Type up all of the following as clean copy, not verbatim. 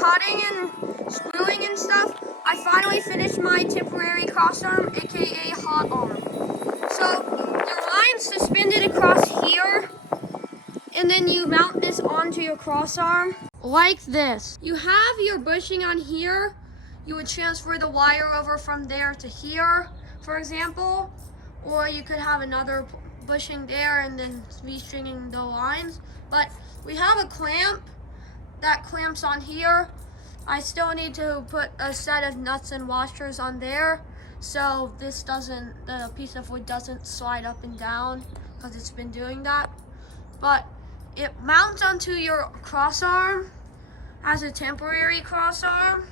cutting and screwing and stuff, I finally finished my temporary crossarm, aka hot arm. So your line's suspended across here, and then you mount this onto your crossarm like this. You have your bushing on here. You would transfer the wire over from there to here, for example, or you could have another bushing there and then V-stringing the lines. But we have a clamp that clamps on here. I still need to put a set of nuts and washers on there so this doesn't, the piece of wood doesn't slide up and down because it's been doing that. But it mounts onto your crossarm as a temporary crossarm.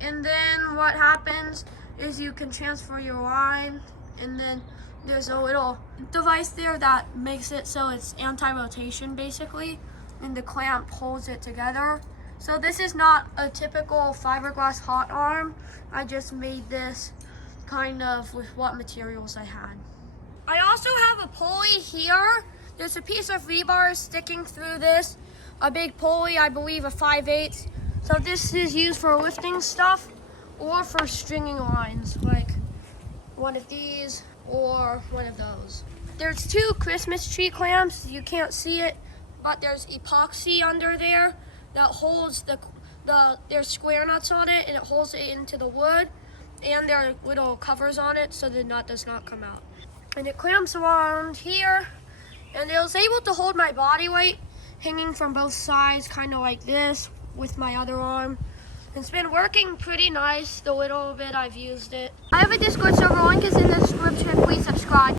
And then what happens is you can transfer your line, and then there's a little device there that makes it so it's anti-rotation basically, and the clamp holds it together. So this is not a typical fiberglass hot arm. I just made this kind of with what materials I had. I also have a pulley here. There's a piece of rebar sticking through this, a big pulley, I believe a 5/8. So this is used for lifting stuff or for stringing lines, like one of these or one of those. There's two Christmas tree clamps. You can't see it, but there's epoxy under there that holds there's square nuts on it, and it holds it into the wood, and there are little covers on it so the nut does not come out. And it clamps around here, and it was able to hold my body weight hanging from both sides, kind of like this, with my other arm. It's been working pretty nice the little bit I've used it. I have a Discord server, link is in the description. Please subscribe.